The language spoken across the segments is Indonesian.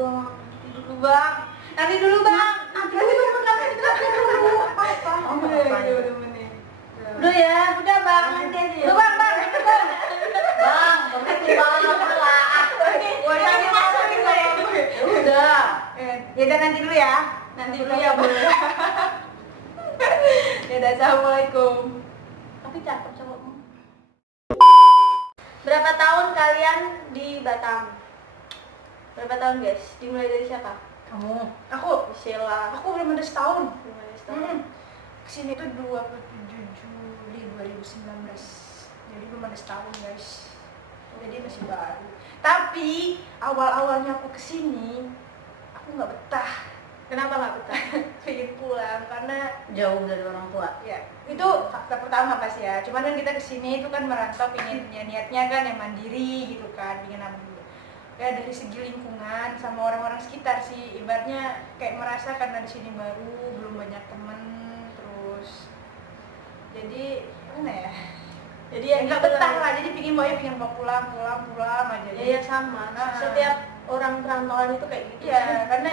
bang, nanti dulu bang. Nanti dulu bang. Apa-apa. Udah menit. Udah ya, udah bang. Nanti aja. Udah bang. Bang, berhenti bang, lah. Udah. Ya udah nanti dulu ya. Nanti dulu ya boleh. Ya udah, assalamualaikum. Tapi cakep cowokmu. Berapa tahun kalian di Batam? Berapa tahun guys? Dimulai dari siapa? Kamu. Aku. Sheila. Aku belum ada setahun. Belum ada setahun. Kesini tuh 27 Juli 2019. Jadi belum ada setahun guys. Jadi masih baru. Tapi awal-awalnya aku kesini, aku nggak betah. Kenapa nggak betah? Pengen pulang karena Jauh dari orang tua. ya itu fakta pertama pasti ya. Cuman kan kita kesini itu kan merantau pengen ya, niatnya kan yang mandiri gitu kan, pengen ambil ya dari segi lingkungan sama orang-orang sekitar sih, ibaratnya kayak merasa karena di sini baru belum banyak temen, terus jadi mana ya, Jadi ya yang nggak gitu betah lah. lah, jadi pengen mau pulang aja. Ya, ya sama. Nah. Setiap orang perantauan itu kayak gitu. Iya, karena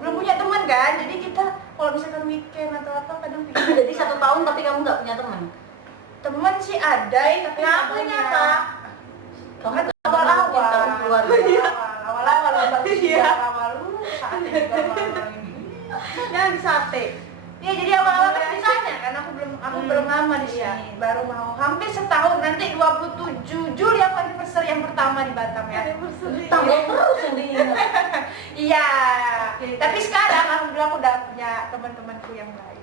belum punya teman kan, jadi kita kalau misalkan weekend atau apa kadang Jadi 1 tahun tapi kamu nggak punya teman. teman sih ada ya, tapi Kenapa nggak punya. nyata? Kamu Kan nggak awal-awal tahun keluarga. awal-awal Iya. awal lu saat ini malam ini. Jangan di sate. Ya jadi awal-awal kan ditanya kan, aku belum lama di sini, Iya. baru mau hampir setahun, nanti 27 Juli aku anniversary yang pertama di Batam ya. Tambah terus yang diingat. Iya, tapi sekarang alhamdulillah aku udah punya teman-temanku yang baik.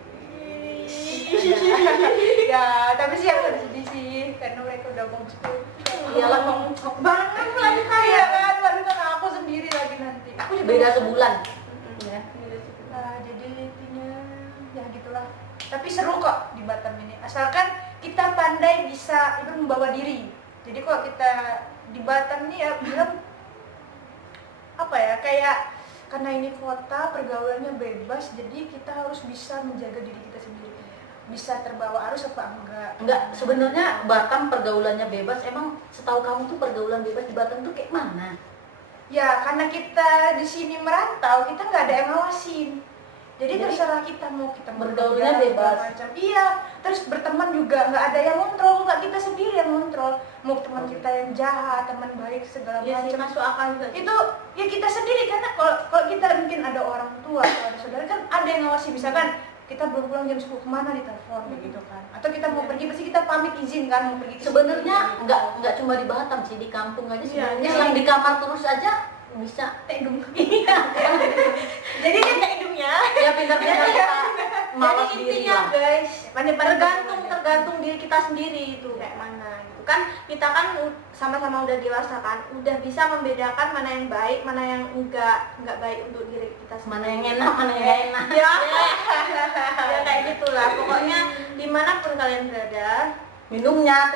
Ya, tapi sih aku sedih sih karena mereka udah homeschool. Iyalah, Barengan lagi kaya kan, barengan aku sendiri lagi nanti. Aku juga beda mau- sebulan. Ya. Nah, jadi intinya ya gitulah. Tapi seru kok di Batam ini. Asalkan kita pandai bisa itu membawa diri. Jadi kalau kita di Batam nih ya bilang apa ya, kayak karena ini kota pergaulannya bebas, jadi kita harus bisa menjaga diri kita sendiri. Bisa terbawa arus apa enggak? Enggak, sebenarnya Batam pergaulannya bebas. Emang setahu kamu tuh pergaulan bebas di Batam tuh kayak mana? Ya karena kita di sini merantau, kita nggak ada yang ngawasin. Jadi terserah kita mau kita bergaulnya bekerja, bebas. segala macam. Iya, terus berteman juga nggak ada yang ngontrol, nggak kita sendiri yang ngontrol. Mau teman kita yang jahat, teman baik segala Ya sih, macam. masuk akal juga. Itu ya kita sendiri, karena kalau kita mungkin ada orang tua atau ada saudara kan ada yang ngawasi, misalkan kita belum pulang jam 10 kemana ditelepon gitu kan, atau kita mau pergi pasti kita pamit izin kan mau pergi ke sini, Sebenarnya gitu. nggak cuma di Batam sih, di kampung aja Iya, sebenarnya iya. yang di kamar terus aja bisa. Tekdung. Jadi kan hidungnya. Ya pintar-pintar kita mawas Jadi diri intinya lah. guys, Tergantung tergantung diri kita sendiri itu kayak mana gitu kan. Kita kan sama-sama udah dewasa kan, udah bisa membedakan mana yang baik, mana yang enggak baik untuk diri kita sendiri. Mana yang enak, mana yang nggak enak. Ya, ya kayak gitulah. Pokoknya dimanapun kalian berada, Minumnya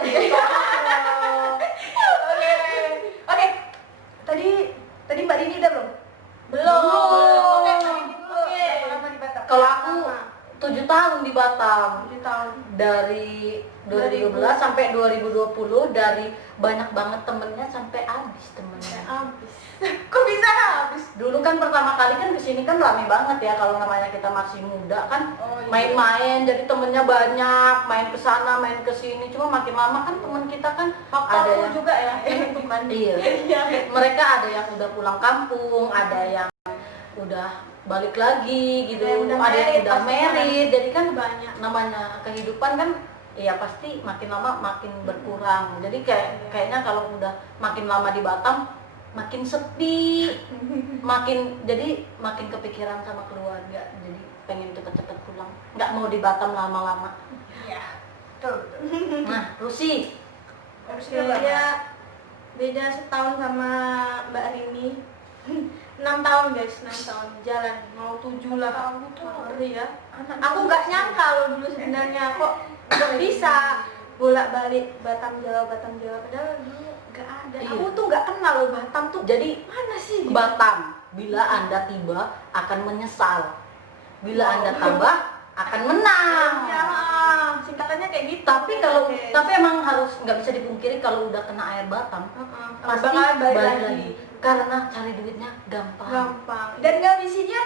Oke. Tadi Mbak Dini udah belum? belum. Oke, Mbak Dini dulu. Oke. Berapa lama di Batam? Kalau aku 7 tahun di Batam, 7 tahun. dari 2012 sampai 2020, dari banyak banget temennya sampai habis temennya. Habis. Kok bisa habis? Dulu kan pertama kali kan kesini kan rame banget ya, kalau namanya kita masih muda kan, Oh, iya. main-main, jadi temennya banyak, main ke sana, main ke sini. Cuma makin lama kan temen kita kan ada Waktu yang juga ya, teman. iya, mereka ada yang udah pulang kampung, ada yang udah balik lagi gitu, Ada yang udah ada yang married, udah pasti married, jadi kan banyak. namanya kehidupan kan ya pasti makin lama makin berkurang. Jadi kayaknya kalau udah makin lama di Batam makin sepi, makin kepikiran sama keluarga, jadi pengen cepet-cepet pulang, nggak mau di Batam lama-lama. Iya. Betul. Nah, Rusi, Harus Beda setahun sama Mbak Rini. 6 tahun guys, 6 tahun jalan, mau 7 lah. Kamu tuh Ngeri ya. Aku nggak nyangka loh dulu sebenarnya kok nggak bisa bolak-balik Batam Jawa, padahal dulu nggak ada. Iya. Aku tuh nggak kenal loh Batam tuh. jadi Mana sih? Batam, bila Anda tiba akan menyesal, bila Anda tambah akan menang. Ya, singkatannya kayak gitu. Tapi emang harus nggak bisa dipungkiri kalau udah kena air Batam pasti bakal balik balik lagi. lagi. Karena cari duitnya gampang. gampang Dan ngabisinya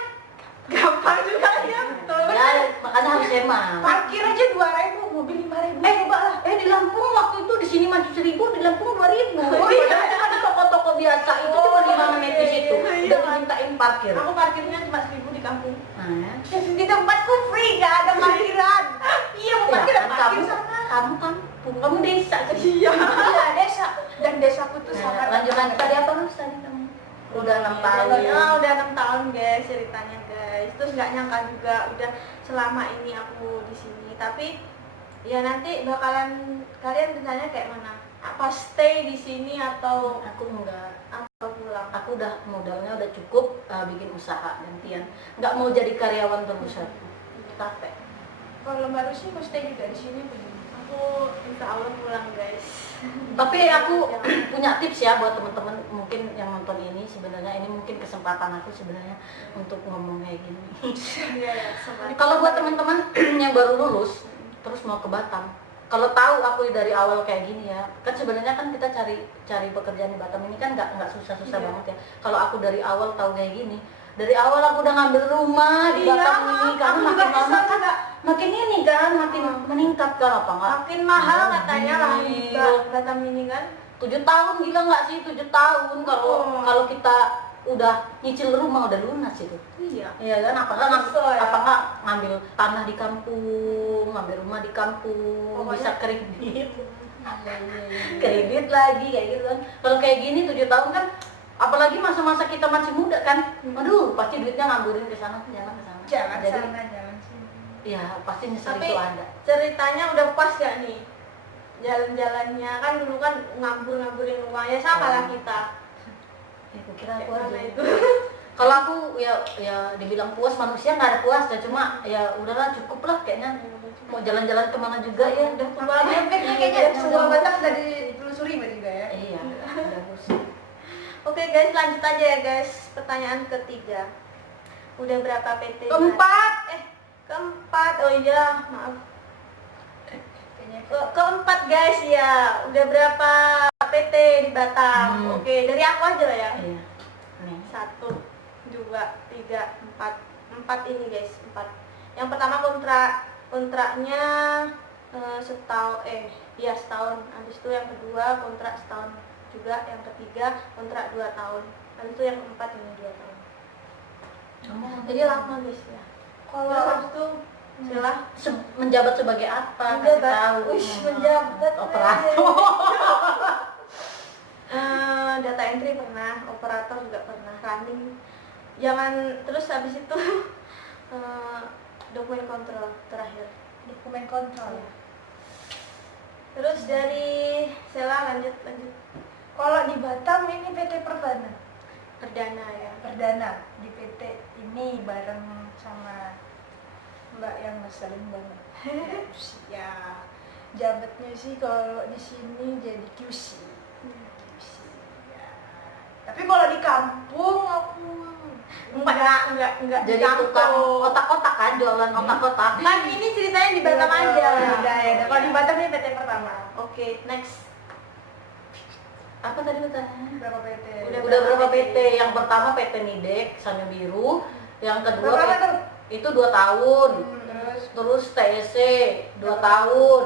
gampang juga ya, betul. Ya, makanya harus hemat. parkir aja 2.000, mobil 5.000. Coba lah. Di Lampung waktu itu di sini maju 1.000, di Lampung 2.000. Oh iya, kan di toko-toko biasa itu cuma di mana metis itu udah dimintain parkir. Aku parkirnya cuma 1.000 di kampung. Nah, Di tempatku free, gak ada parkiran. Iya, mau ya parkir kan parkir kamu sana. kamu kampung, kamu desa kan? Iya. Iya, desa. Dan desaku tuh Nah, sangat lanjutan tadi apa Mas tadi kamu? Udah 6 tahun. Udah 6 tahun guys ceritanya guys. Terus nggak nyangka juga udah selama ini aku di sini. Tapi ya nanti bakalan kalian rencananya kayak mana? Apa stay di sini atau Aku enggak. pulang? Aku udah modalnya udah cukup bikin usaha gantian. Nggak mau jadi karyawan terus aku. Capek. Kalau Mbak Rusi mau stay juga di sini begini. Aku insya Allah pulang guys. Tapi aku punya tips ya buat teman-teman mungkin yang nonton ini, sebenarnya ini mungkin kesempatan aku sebenarnya untuk ngomong kayak gini. Iya, sobat. Kalau buat teman-teman yang baru lulus terus mau ke Batam, kalau tahu aku dari awal kayak gini ya, kan sebenarnya kan kita cari pekerjaan di Batam ini kan nggak susah-susah Iya. banget ya. Kalau aku dari awal tahu kayak gini, dari awal aku udah ngambil rumah di Iya, Batam ini, karena aku juga makin lama kesel kan juga. makin ini kan makin meningkat kan apa nggak? Makin mahal katanya lah Gila. Batam ini kan. 7 tahun gila nggak sih 7 tahun kalau Oh. kalau kita udah nyicil rumah udah lunas itu. Iya. Iya kan apakah Betul, ya. apakah ngambil tanah di kampung, ngambil rumah di kampung, Pokoknya- bisa kredit. Kredit lagi kayak gitu kan. Kalau kayak gini 7 tahun kan apalagi masa-masa kita masih muda kan. Aduh, pasti duitnya ngamburin ke sana ke sana ke sana. Jangan Jadi, sana, jangan sini. ya pasti nyesel Tapi itu ada. ceritanya udah pas gak nih? Jalan-jalannya kan dulu kan ngambur-ngamburin uang ya sama lah kita. Ya, aku kira Kayak aku mana aja. itu? Kalau aku ya dibilang puas, manusia nggak ada puas ya, cuma ya udahlah cukup lah kayaknya mau jalan-jalan kemana juga ya udah cukup aja. Kayaknya semua Batam udah ditelusuri berarti juga ya. Iya, udah bosan. Oke guys, lanjut aja ya guys. Pertanyaan ketiga. Udah berapa PT? Keempat. Keempat. Oh iya, maaf. Kayaknya Keempat guys ya. Udah berapa PT di Batam? Oke, dari aku aja lah ya. Iya. Nih. 1, 2, 3, 4. 4 ini guys, 4. Yang pertama kontraknya setahun. Habis itu yang kedua kontrak setahun juga, yang ketiga kontrak 2 tahun. Habis itu yang keempat ini 2 tahun. Jadi lama guys ya. Terus habis itu silah Menjabat sebagai apa? Kasih menjabat. tahu. Uish, menjabat Operator. Data entry pernah, operator juga pernah, running. Terus habis itu dokumen kontrol terakhir. dokumen kontrol. Terus dari Sela lanjut. Kalau di Batam ini PT Perdana. Perdana ya. Perdana di PT ini bareng sama Mbak yang ngeselin banget. Ya, jabatnya sih kalau di sini jadi QC. Ya. Tapi kalau di kampung aku Enggak di Jadi kampung. tukang otak-otak kan, jualan otak-otak. Kan ini ceritanya di Batam aja. Ya. Kalau di Batam ini PT pertama. Oke, next. Apa tadi pertanyaannya? Berapa PT? Udah berapa PT? Yang pertama PT Nidek, Sanyo Biru. Yang kedua Berapa tuh? itu 2 tahun. Terus TSC 2 tahun.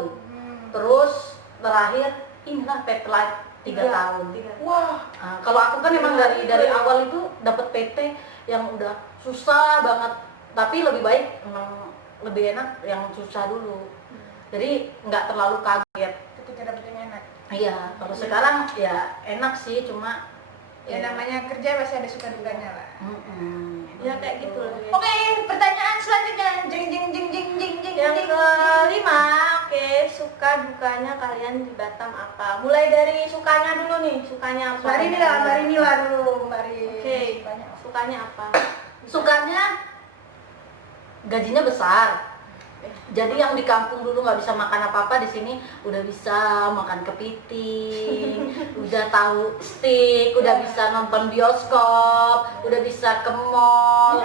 Terus terakhir inilah PT Light 3 tahun. Wah, Nah, kalau aku kan emang dari awal itu dapat PT yang udah susah banget, tapi lebih baik memang lebih enak yang susah dulu. Jadi nggak terlalu kaget. ketika dapet yang enak. Iya, kalau sekarang ya enak sih, cuma Ya namanya kerja pasti ada suka dukanya lah. Ya kayak gitu loh. guys. Oke, pertanyaan selanjutnya. Jeng jeng jeng jeng jeng jeng. Yang kelima, oke, suka dukanya kalian di Batam apa? Mulai dari sukanya dulu nih, sukanya apa? Mbak Rini lah dulu, Mbak Rini. Oke, Banyak. sukanya apa? Sukanya gajinya besar. Jadi yang di kampung dulu nggak bisa makan apa-apa, di sini udah bisa makan kepiting, udah tahu steak, udah bisa nonton bioskop, udah bisa ke mall.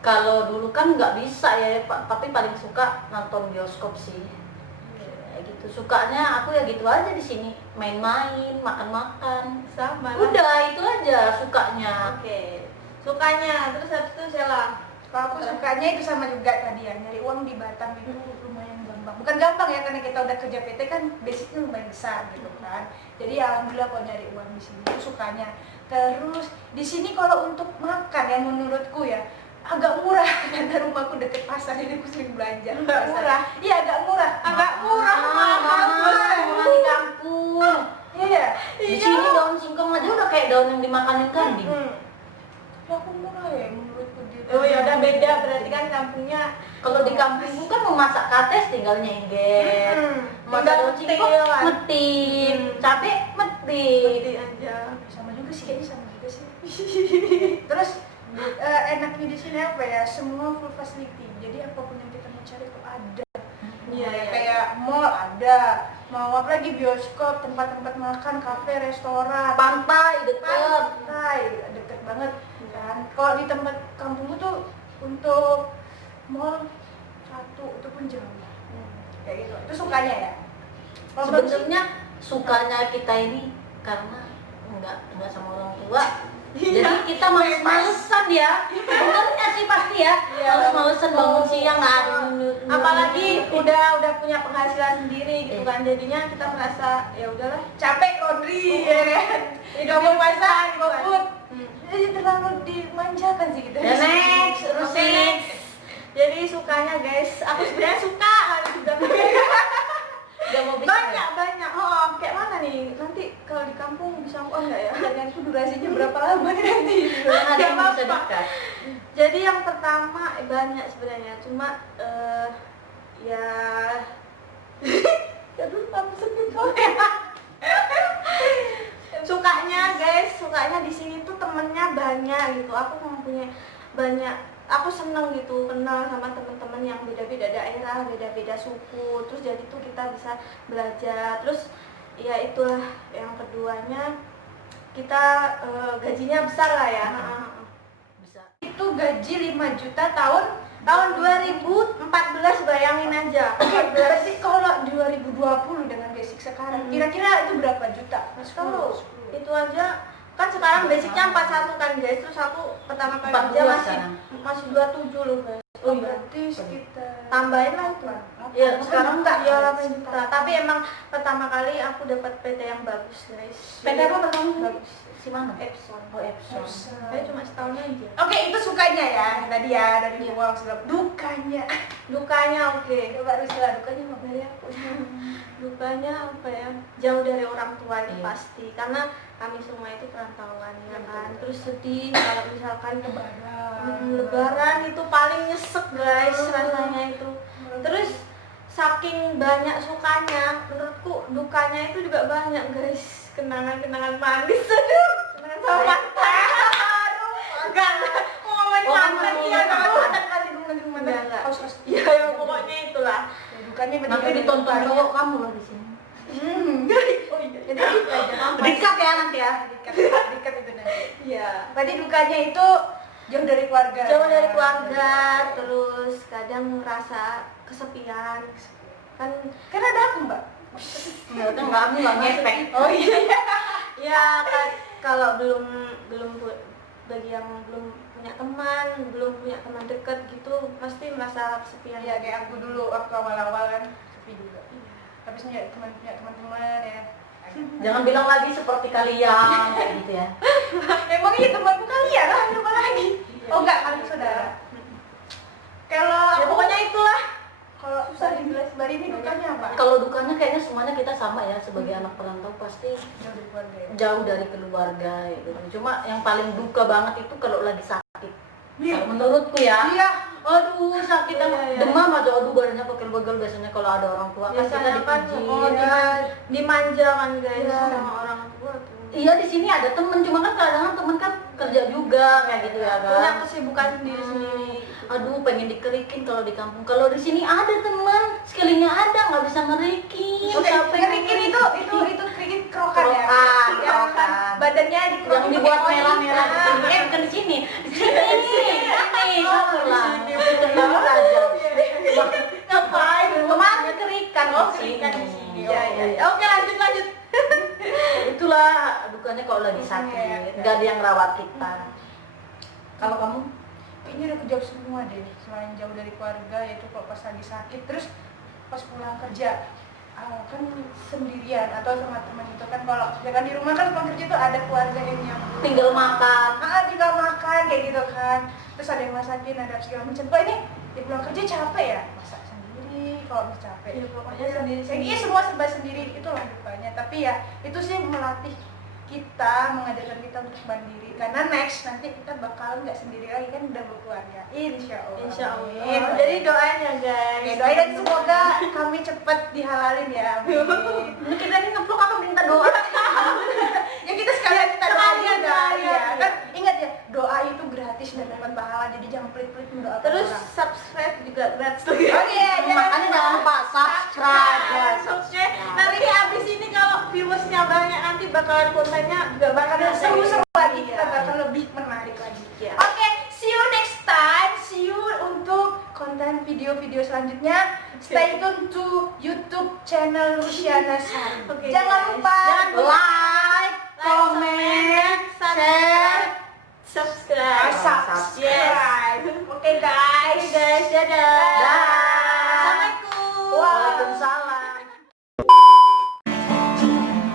Kalau dulu kan nggak bisa ya, tapi paling suka nonton bioskop sih. kayak gitu. Sukanya aku ya gitu aja di sini, main-main, makan-makan. Sama lah. Udah itu aja sukanya. Oke. Sukanya, terus habis itu Sheila. Kalau aku sukanya itu sama juga tadi ya, nyari uang di Batam itu lumayan gampang. Bukan gampang ya, karena kita udah kerja PT kan basicnya lumayan besar gitu kan. Jadi alhamdulillah kalau nyari uang di sini itu sukanya. Terus di sini kalau untuk makan yang menurutku ya agak murah karena rumahku deket pasar, jadi aku sering belanja. Agak murah? Iya agak murah. Agak murah, Mahal di kampung. Iya. Di sini daun singkong aja udah kayak daun yang dimakanin kambing. Ya aku murah ya menurutku dia. Oh ya udah beda, berarti kan kampungnya Kalau di kampungku kan memasak kates tinggal nyengget, masak Tinggal daun singkong metik ya, Wan? metik, cabe metik. Nanti aja. Sama juga sih, kayaknya sama juga sih. Terus enaknya di sini apa ya, semua full facility, jadi apapun yang kita mau cari itu ada. Iya, iya. Kayak mall ada, mau apa lagi, bioskop, tempat-tempat makan, kafe, restoran, Pantai deket. pantai deket banget kan. Kalau di tempat kampungku tuh untuk mall satu itu pun jauh. Kayak gitu, itu sukanya ya. Kalau bagus sih, Sebenarnya sukanya kita ini karena enggak sama orang tua. Iya. Jadi kita males-malesan ya. Benernya sih pasti ya. Iya. Males-malesan bangun siang nggak ada Apalagi udah punya penghasilan sendiri gitu kan, jadinya kita merasa ya udahlah. capek laundry ya kan, Hidup yang masak, food. Jadi terlalu dimanjakan sih kita. Ya next, terus Oke. next. Jadi sukanya guys, aku sebenarnya suka harus juga Udah mau bisa. banyak. Oh, kayak mana nih? Nanti kalau di kampung bisa on nggak ya? Dan itu durasinya berapa lama nih nanti? Ada Nggak yang bisa apa-apa. dekat. Jadi yang pertama banyak sebenarnya, cuma ya ya dulu kamu sebut sukanya di sini tuh temennya banyak gitu. Aku mempunyai banyak, aku seneng gitu kenal sama teman-teman yang beda-beda daerah, beda-beda suku. Terus jadi tuh kita bisa belajar. Terus ya itulah yang keduanya, kita gajinya besar lah ya. Bisa. Itu gaji 5 juta Tahun 2014 bayangin aja. berarti kalau 2020 dengan basic sekarang kira-kira itu berapa juta? Mas Tahu, 10. itu aja kan sekarang basicnya 41 kan guys. Terus aku pertama kali 42 kerja sekarang. masih 27 loh guys. Oh, berarti sekitar Tambahin lah itu. Ya sekarang enggak ya 8 juta. Tapi emang pertama kali aku dapat PT yang bagus guys. PT apa pertama? Bagus. Si mana? Epson. Oh, Epson. Saya cuma setahun aja. Oke, itu sukanya ya tadi ya, dari Iya. uang segala. Dukanya Dukanya oke. coba Rusla, dukanya apa? Dari aku. Dukanya apa ya? Jauh dari orang tua itu Iya. pasti. Karena kami semua itu perantauan ya kan. Terus sedih kalau misalkan Lebaran itu paling nyesek guys rasanya itu. Terus saking banyak sukanya, menurutku dukanya itu juga banyak guys. Kenangan-kenangan manis, aduh, kenangan sama mantan. Enggak, ngomongin mantan iya enggak. Ya, ya pokoknya itulah. Dukanya Nanti ditonton cowok kamu loh di sini. Oh iya. Jadi aja. Dekat ya nanti ya. Dekat itu nanti. Iya. Tadi dukanya itu jauh dari keluarga. Jauh dari keluarga, terus kadang ngerasa kesepian. Kan Karena ada aku, Mbak. Ya udah nggak ngefek. Oh iya. ya kalau belum bagi yang belum punya teman, belum punya teman dekat gitu pasti merasa kesepian. Iya, kayak aku dulu waktu awal-awal kan sepi juga. Tapi punya teman-teman ya. Jangan bilang lagi seperti kalian kayak gitu ya. Emang iya temanku kalian lah, apa lagi? Oh enggak, kalian saudara. Kalau Ya pokoknya itulah. kalau Susah Mbak dijelasin. Mbak Rini dukanya apa? Kalau dukanya kayaknya semuanya kita sama ya sebagai anak perantau pasti Jauh dari keluarga ya. jauh dari keluarga gitu. Cuma yang paling duka banget itu kalau lagi sakit. Kalau menurutku ya. Iya. Aduh sakit Iya, iya. demam aja, aduh badannya pegel-pegel biasanya kalau ada orang tua kan kita Biasanya kan dipijit. dimanja kan guys Iya. sama orang tua tuh. Iya di sini ada temen, cuma kan kadang-kadang temen kan kerja juga kayak gitu ya Punya kan. kesibukan sendiri-sendiri. Aduh pengen dikerikin kalau di kampung. Kalau di sini ada teman, sekelilingnya ada nggak bisa ngerikin. Oke, Capek. ngerikin itu kerikit kerokan ya. Kerokan, Yang kerokan. badannya Yang dikerokin dibuat pakai merah-merah di koin. sini. Bukan di sini. Di sini. Oh, Salah. di sini. Itu aja. Ngapain? Kemarin kerikan. Oh sini. di sini. Iya, iya, iya. Oke, lanjut. Itulah dukanya kalau lagi Iya, sakit, iya. nggak ada yang rawat kita. Kalau kamu? Kayaknya udah kejauh semua deh nih, selain jauh dari keluarga, yaitu kalau pas lagi sakit, terus pas pulang kerja kan sendirian atau sama teman itu kan, kalau ya kan di rumah kan pulang kerja tuh ada keluarga yang nyambut, Tinggal makan. tinggal makan kayak gitu kan, terus ada yang masakin, ada segala macam. Kok ini di pulang kerja capek ya, masak sendiri kalau misalnya capek. Iya, pokoknya sendiri-sendiri. Iya, semua serba sendiri, itulah dukanya. Tapi ya itu sih melatih kita, mengajarkan kita untuk mandiri, karena next nanti kita bakal nggak sendiri lagi kan, udah berkeluarga, insya Allah. Insya Allah. Amin. Jadi doain ya guys. Oke, doain dan semoga kami cepat dihalalin ya. Amin. Ini kita ini ngevlog apa minta doa? Ya kita sekalian kita doain ya, sekalian, ya. ya. Kan ingat ya, doa itu gratis dan dapat pahala, jadi jangan pelit-pelit mendoakan Terus orang. subscribe juga gratis lagi. Oh iya, Makanya jangan lupa subscribe. Ya, subscribe. Nanti abis ini kalau viewersnya banyak nanti bakalan kontennya juga bakal Ada seru-seru lagi, Iya. kita bakal lebih menarik lagi. Iya. Oke, see you next time. See you untuk konten video-video selanjutnya. Stay tune to YouTube channel Luciana Sari. Oke, Jangan guys. lupa Jangan lupa Like, comment, share. subscribe. subscribe. Oke guys. Oke guys, dadah. Dah. Assalamualaikum. Waalaikumsalam.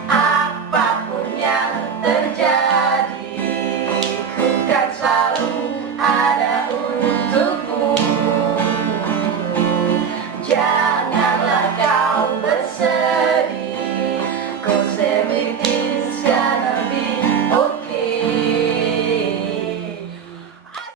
Apapun yang terjadi, ku kan selalu ada